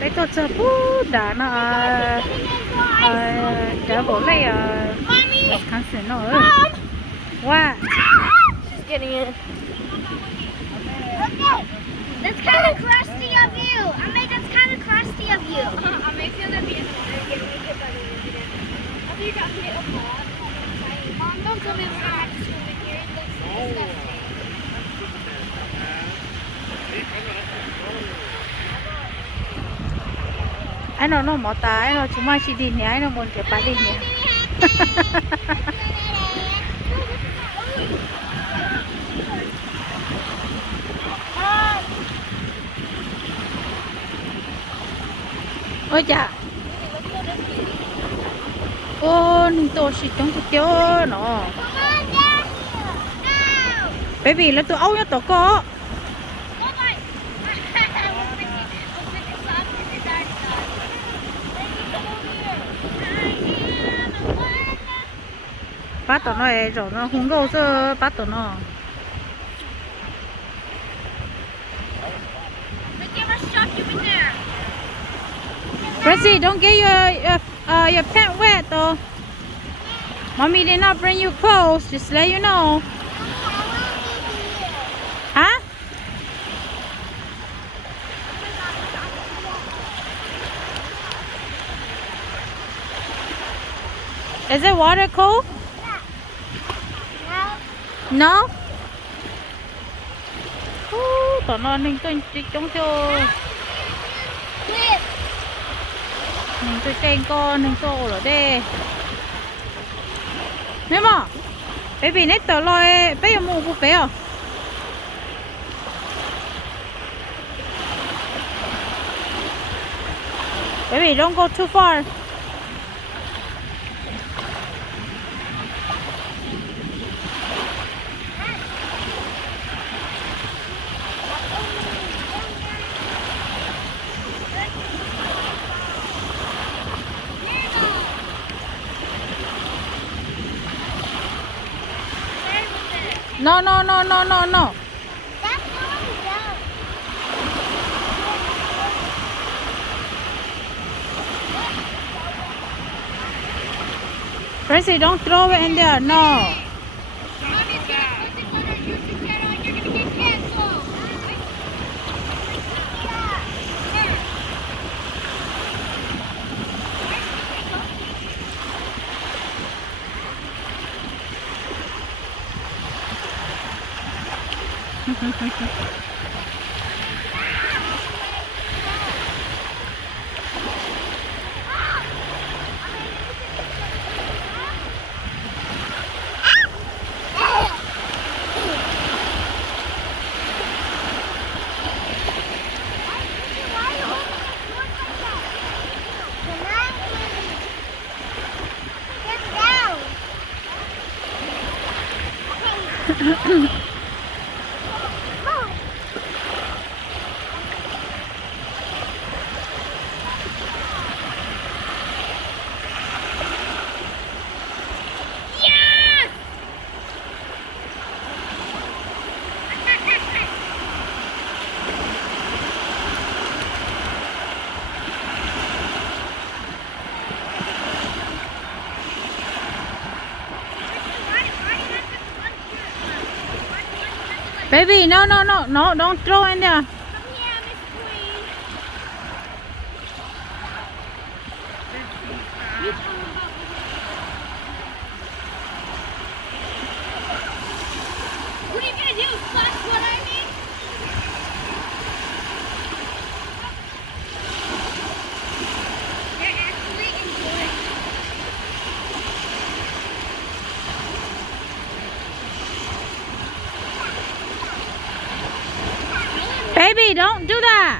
lấy tôi chờ bố đã nó đã bỏ lấy Wisconsin nó wow She's getting in. Okay. That's kind of crusty of you. I mean, that's kind of crusty of you. I may feel that being after you got hit a lot. Mom, don't tell me we're gonna have to swim in here. It looks disgusting. anh nó mỏ tái nó chúng mai chỉ đi nhé anh nó muốn cái bài đi nhé ôi chà ô ninh tôi chỉ trong cái chỗ nó baby là tôi âu nhá tôi có bắt tụi nó rồi nó không có sơ bắt tụi nó Francie, don't get your pant wet though. Mommy did not bring you clothes, just let you know. Huh? Is it water cold? No? Tụi nó ninh tôi chống cho ninh tôi tranh con ninh tôi ở đây nếu mà baby nét tờ lôi bây giờ mua bé à baby don't go too far. No. Francie, don't throw it in there. No. Baby, no, don't throw in there. What are you gonna do? Flash what I mean? They're actually enjoying. Baby, don't do that.